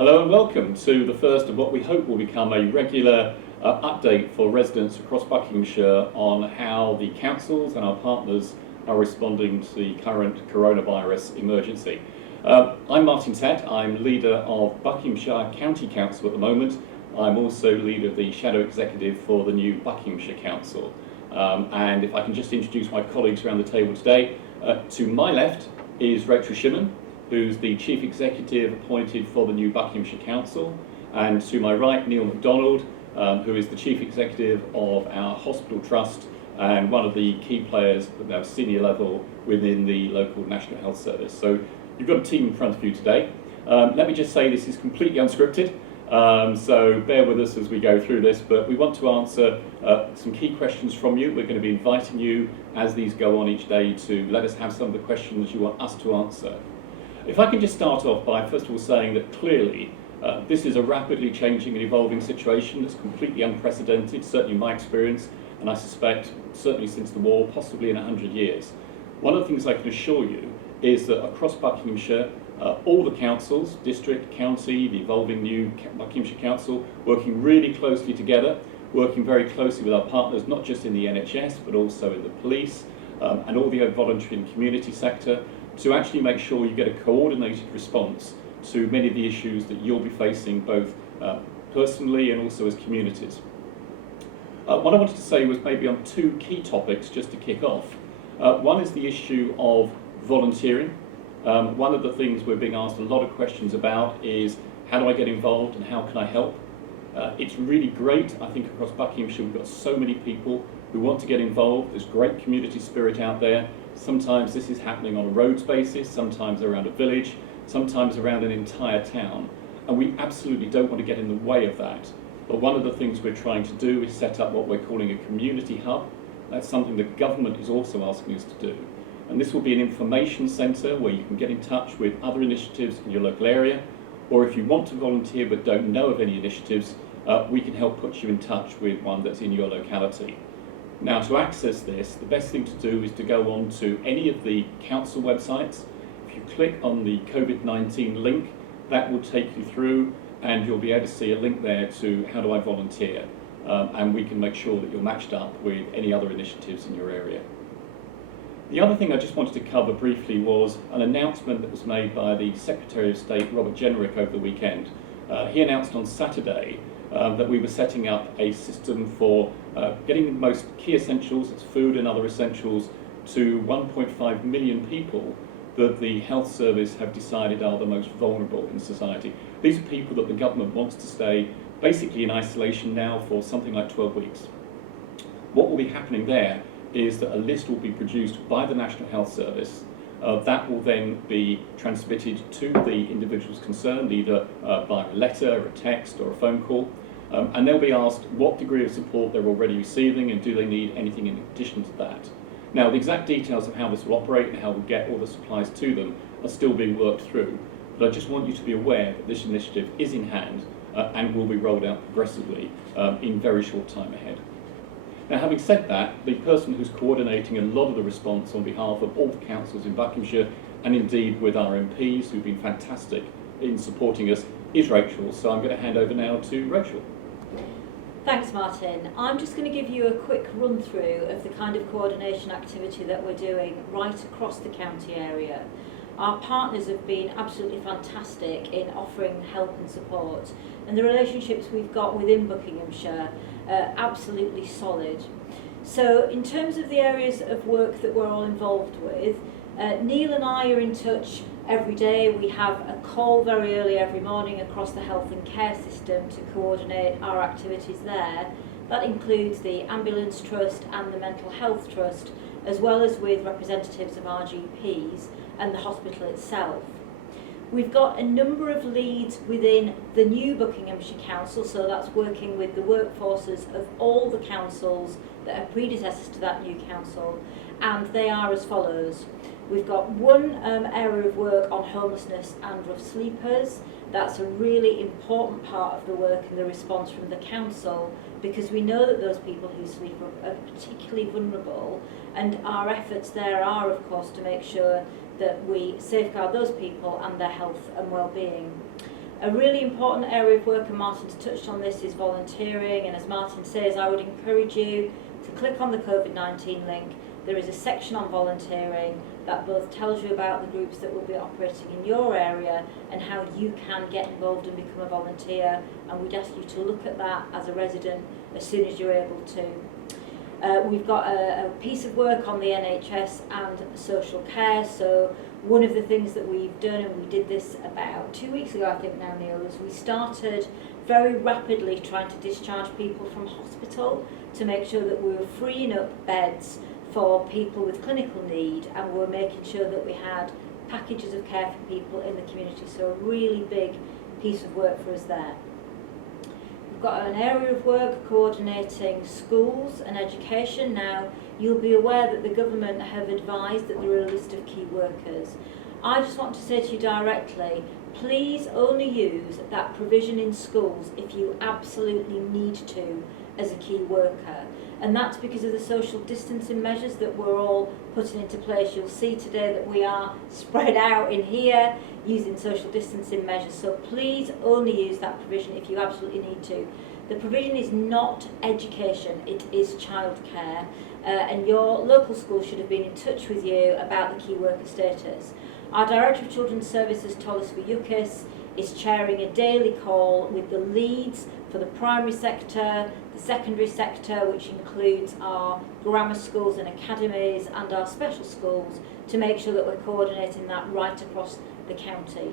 Hello and welcome to the first of what we hope will become a regular update for residents across Buckinghamshire on how the councils and our partners are responding to the current coronavirus emergency. I'm Martin Tett. I'm leader of Buckinghamshire County Council at the moment. I'm also leader of the Shadow Executive for the new Buckinghamshire Council. And if I can just introduce my colleagues around the table today. To my left is Rachael Shimmin, who's the Chief Executive appointed for the new Buckinghamshire Council, and to my right, Neil MacDonald, who is the Chief Executive of our Hospital Trust and one of the key players at the senior level within the local National Health Service. So you've got a team in front of you today. Let me just say this is completely unscripted, so bear with us as we go through this, but we want to answer some key questions from you. We're going to be inviting you as these go on each day to let us have some of the questions you want us to answer. If I can just start off by first of all saying that clearly this is a rapidly changing and evolving situation that's completely unprecedented, certainly in my experience, and I suspect certainly since the war, possibly in 100 years. One of the things I can assure you is that across Buckinghamshire, all the councils, district, county, the evolving new Buckinghamshire Council, working really closely together, working very closely with our partners, not just in the NHS, but also in the police and all the voluntary and community sector, to actually make sure you get a coordinated response to many of the issues that you'll be facing both personally and also as communities. What I wanted to say was maybe on two key topics just to kick off. One is the issue of volunteering. One of the things we're being asked a lot of questions about is how do I get involved and how can I help? It's really great, I think across Buckinghamshire we've got so many people who want to get involved. There's great community spirit out there. Sometimes this is happening on a roads basis, sometimes around a village, sometimes around an entire town. And we absolutely don't want to get in the way of that. But one of the things we're trying to do is set up what we're calling a community hub. That's something the government is also asking us to do. And this will be an information centre where you can get in touch with other initiatives in your local area, or if you want to volunteer but don't know of any initiatives, we can help put you in touch with one that's in your locality. Now, to access this, the best thing to do is to go on to any of the council websites. If you click on the COVID-19 link, that will take you through and you'll be able to see a link there to how do I volunteer, and we can make sure that you're matched up with any other initiatives in your area. The other thing I just wanted to cover briefly was an announcement that was made by the Secretary of State, Robert Jenrick, over the weekend. He announced on Saturday that we were setting up a system for getting the most key essentials, it's food and other essentials, to 1.5 million people that the health service have decided are the most vulnerable in society. These are people that the government wants to stay basically in isolation now for something like 12 weeks. What will be happening there is that a list will be produced by the National Health Service. That will then be transmitted to the individuals concerned, either by a letter, a text or a phone call. And they'll be asked what degree of support they're already receiving and do they need anything in addition to that. Now, the exact details of how this will operate and how we'll get all the supplies to them are still being worked through. But I just want you to be aware that this initiative is in hand and will be rolled out progressively in very short time ahead. Now, having said that, the person who's coordinating a lot of the response on behalf of all the councils in Buckinghamshire, and indeed with our MPs who've been fantastic in supporting us, is Rachael. So I'm going to hand over now to Rachael. Thanks, Martin. I'm just going to give you a quick run through of the kind of coordination activity that we're doing right across the county area. Our partners have been absolutely fantastic in offering help and support, and the relationships we've got within Buckinghamshire are absolutely solid. So in terms of the areas of work that we're all involved with, Neil and I are in touch every day. We have a call very early every morning across the health and care system to coordinate our activities there. That includes the Ambulance Trust and the Mental Health Trust, as well as with representatives of our GPs and the hospital itself. We've got a number of leads within the new Buckinghamshire Council, so that's working with the workforces of all the councils that are predecessors to that new council, and they are as follows. We've got one area of work on homelessness and rough sleepers. That's a really important part of the work and the response from the council, because we know that those people who sleep are particularly vulnerable, and our efforts there are, of course, to make sure that we safeguard those people and their health and well-being. A really important area of work, and Martin's touched on this, is volunteering, and as Martin says, I would encourage you to click on the COVID-19 link. There is a section on volunteering that both tells you about the groups that will be operating in your area and how you can get involved and become a volunteer, and we'd ask you to look at that as a resident as soon as you're able to. We've got a piece of work on the NHS and social care. So one of the things that we've done, and we did this about 2 weeks ago I think now, Neil, is we started very rapidly trying to discharge people from hospital to make sure that we were freeing up beds for people with clinical need, and we were making sure that we had packages of care for people in the community. So a really big piece of work for us there. We've got an area of work coordinating schools and education. Now, you'll be aware that the government have advised that there are a list of key workers. I just want to say to you directly, please only use that provision in schools if you absolutely need to as a key worker. And that's because of the social distancing measures that we're all putting into place. You'll see today that we are spread out in here using social distancing measures. So please only use that provision if you absolutely need to. The provision is not education, it is childcare. And your local school should have been in touch with you about the key worker status. Our Director of Children's Services, Thomas Vuyukis, is chairing a daily call with the leads for the primary sector, the secondary sector, which includes our grammar schools and academies, and our special schools, to make sure that we're coordinating that right across the county.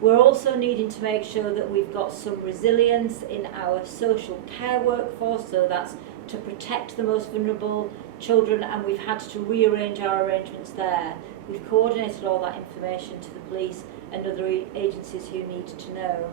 We're also needing to make sure that we've got some resilience in our social care workforce, so that's to protect the most vulnerable children, and we've had to rearrange our arrangements there. We've coordinated all that information to the police and other agencies who need to know.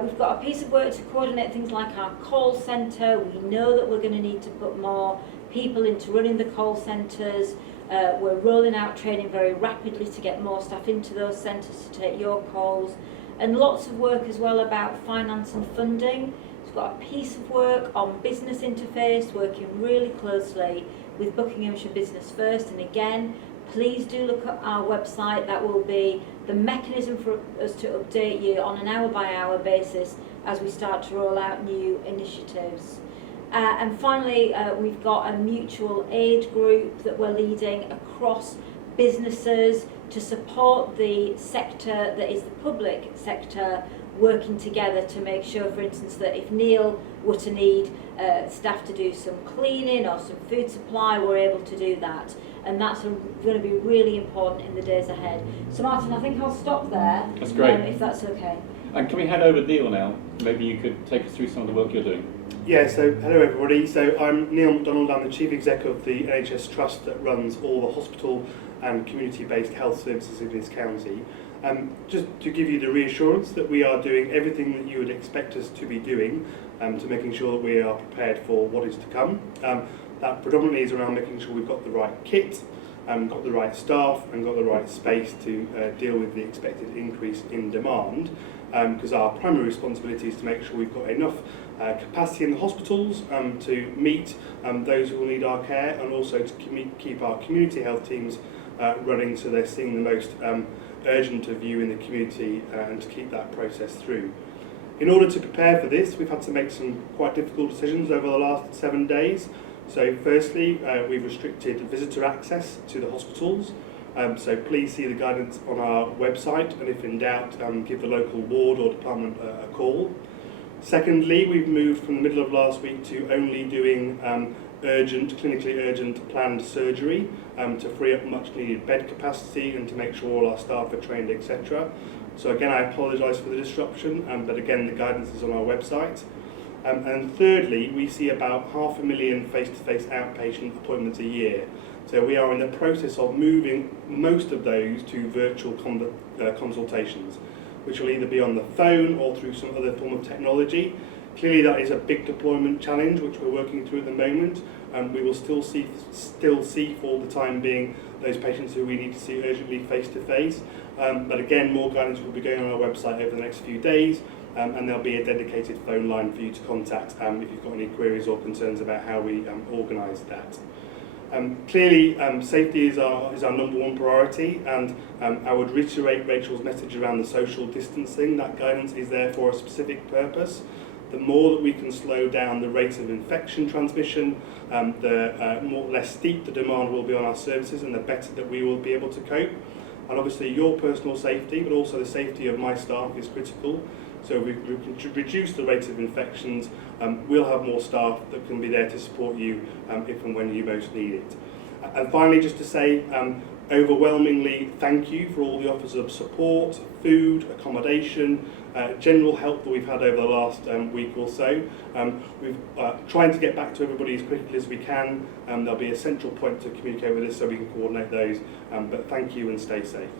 We've got a piece of work to coordinate things like our call centre. We know that we're going to need to put more people into running the call centres. We're rolling out training very rapidly to get more staff into those centres to take your calls. And lots of work as well about finance and funding. We've got a piece of work on business interface, working really closely with Buckinghamshire Business First. And again, please do look at our website. That will be the mechanism for us to update you on an hour-by-hour basis as we start to roll out new initiatives. And finally, we've got a mutual aid group that we're leading across businesses to support the sector that is the public sector, working together to make sure, for instance, that if Neil were to need staff to do some cleaning or some food supply, we're able to do that. And that's going to be really important in the days ahead. So Martin, I think I'll stop there. That's great. If that's okay. And can we hand over to Neil now? Maybe you could take us through some of the work you're doing. Yeah, so hello everybody. So I'm Neil McDonald, I'm the Chief Exec of the NHS Trust that runs all the hospital and community-based health services in this county. Just to give you the reassurance that we are doing everything that you would expect us to be doing to making sure that we are prepared for what is to come. That predominantly is around making sure we've got the right kit, got the right staff and got the right space to deal with the expected increase in demand, because our primary responsibility is to make sure we've got enough capacity in the hospitals to meet those who will need our care, and also to keep our community health teams running so they're seeing the most urgent of you in the community and to keep that process through. In order to prepare for this, we've had to make some quite difficult decisions over the last 7 days. So firstly, we've restricted visitor access to the hospitals. So please see the guidance on our website, and if in doubt, give the local ward or department a call. Secondly, we've moved from the middle of last week to only doing clinically urgent planned surgery to free up much needed bed capacity and to make sure all our staff are trained, etc. So again, I apologise for the disruption, but again, the guidance is on our website. And thirdly, we see about 500,000 face-to-face outpatient appointments a year. So we are in the process of moving most of those to virtual consultations, which will either be on the phone or through some other form of technology. Clearly that is a big deployment challenge which we're working through at the moment. We will still see for the time being those patients who we need to see urgently face-to-face. But again, more guidance will be going on our website over the next few days. And there'll be a dedicated phone line for you to contact if you've got any queries or concerns about how we organise that. Clearly, safety is our number one priority, and I would reiterate Rachel's message around the social distancing. That guidance is there for a specific purpose. The more that we can slow down the rate of infection transmission, the less steep the demand will be on our services, and the better that we will be able to cope. And obviously your personal safety, but also the safety of my staff is critical. So we can reduce the rate of infections. We'll have more staff that can be there to support you if and when you most need it. And finally, just to say, overwhelmingly thank you for all the offers of support, food, accommodation, general help that we've had over the last week or so. We've trying to get back to everybody as quickly as we can. There'll be a central point to communicate with us so we can coordinate those. But thank you and stay safe.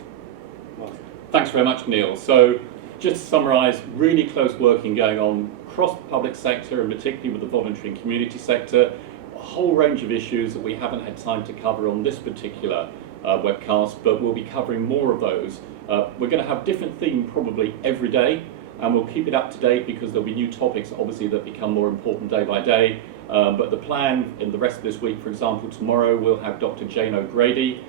Thanks very much, Neil. So just to summarise, really close working going on across the public sector, and particularly with the voluntary and community sector. A whole range of issues that we haven't had time to cover on this particular webcast, but we'll be covering more of those. We're going to have different theme probably every day, and we'll keep it up to date because there'll be new topics obviously that become more important day by day. But the plan in the rest of this week, for example, tomorrow we'll have Dr. Jane O'Grady,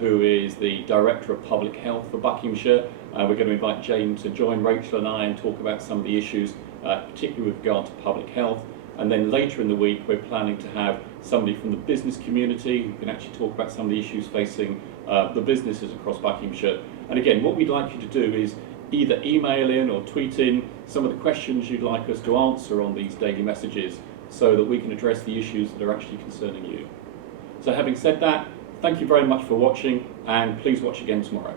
who is the Director of Public Health for Buckinghamshire. We're going to invite Jane to join Rachel and I and talk about some of the issues, particularly with regard to public health. And then later in the week, we're planning to have somebody from the business community who can actually talk about some of the issues facing the businesses across Buckinghamshire. And again, what we'd like you to do is either email in or tweet in some of the questions you'd like us to answer on these daily messages so that we can address the issues that are actually concerning you. So having said that, thank you very much for watching, and please watch again tomorrow.